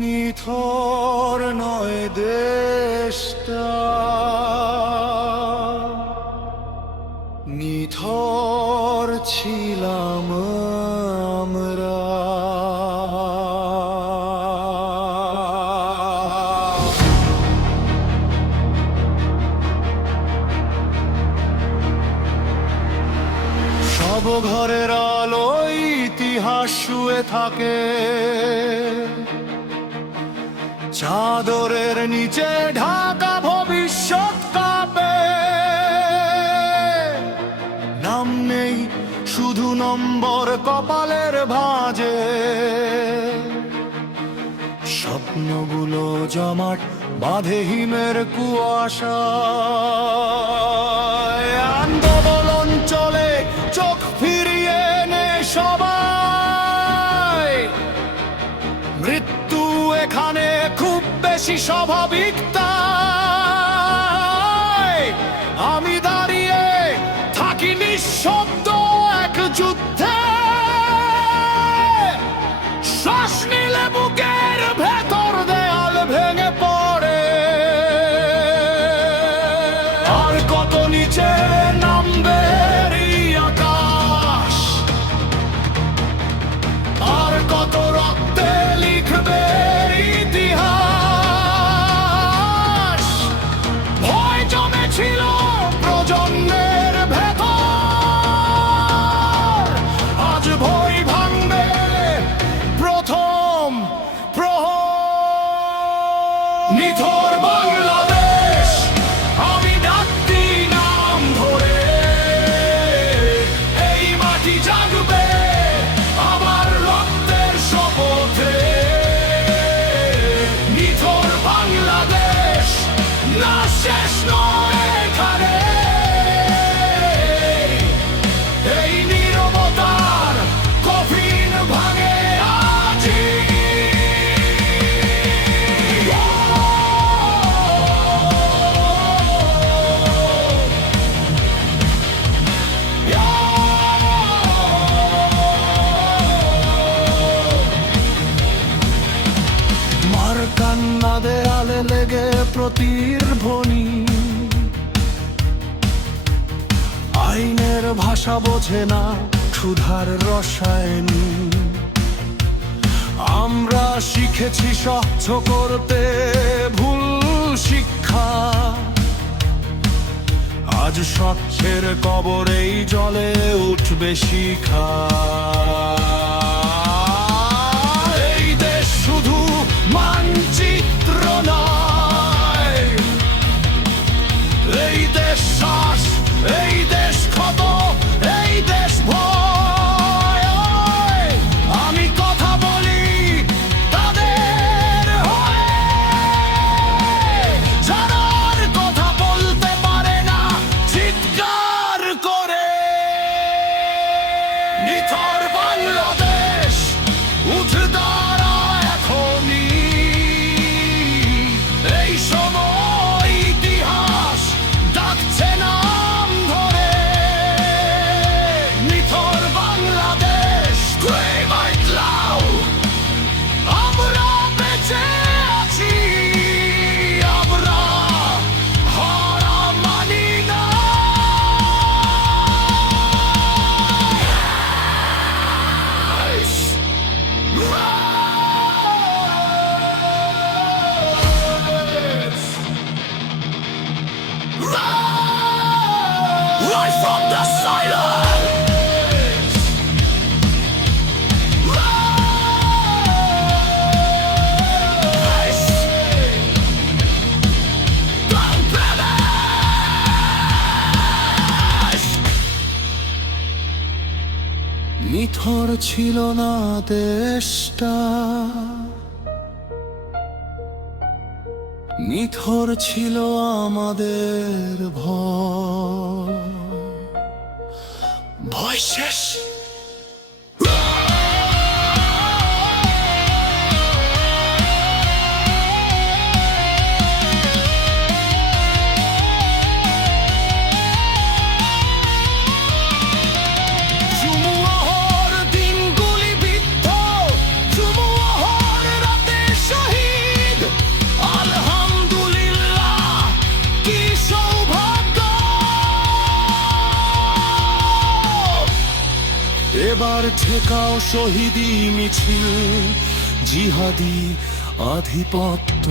নিথর নয় দেশটা, নিথর ছিলাম আমরা। সব ঘরের আলো ইতিহাস শুয়ে থাকে, চাদরের নিচে ঢাকা ভবিষ্যৎ কাঁপে। নাম নেই, শুধু নম্বর কপালের ভাঁজে। স্বপ্নগুলো জমাট বাঁধে হিমের কুয়াশায়। আন্দোলন চলে, চোখ ফিরিয়ে নে সবাই। মৃত্যু এখানে খুব বেশি স্বাভাবিক, তাই আমি দাঁড়িয়ে থাকি নিঃশব্দ এক যুদ্ধে। শ্বাস নিলে বুকের ভেতর দেয়াল ভেঙে পড়ে। আর কত নিচে নামবে এই আকাশ, আর কত রক্তে লিখবে ইতিহাস। ভয় জমেছিল প্রজন্মের ভেতর, আজ ভয় ভাঙবে প্রথম প্রহর। নিথর বাংলাদেশ, আমি ডাকতি নাম ধরে। এই মাটি জাগবে আবার রক্তের শপথে। নিথর বাংলাদেশ, না শেষ নয় এখানে। এই নীরবতার কফিন ভাঙে আজি। মার কান্না দেয়ালে লেগে প্রতিধ্বনি। আইনের ভাষা বোঝে না, ক্ষুধার রসায়নী। আমরা শিখেছি সহ্য করতে ভুল শিক্ষা। আজ স্বচ্ছের কবরেই জলে উঠবে শিখা। এই দেশ শুধু মানচিত্র নয়, এই দেশ শ্বাস, এই দেশ ক্ষত, এই দেশ ভয়। আমি কথা বলি তাদের হয়ে, যারা আর কথা বলতে পারে না চিৎকার করে। নিথর বাংলাদেশ, উঠ দাঁড়া এখনই। এই সময় ইতিহাস ডাকছে নাম ধরে। নিথর বাংলাদেশ, scream out loud. আমরা বেঁচে আছি, আমরা হারা মানি না। Rise from the silence. Rise. Don't perish. নিথর ছিল না দেশটা, নিথর ছিল আমাদের ভয়। ভয় শেষ, চুমুয়া এবার ঠেকাও শহীদি মিছিল, জিহাদি আধিপত্য।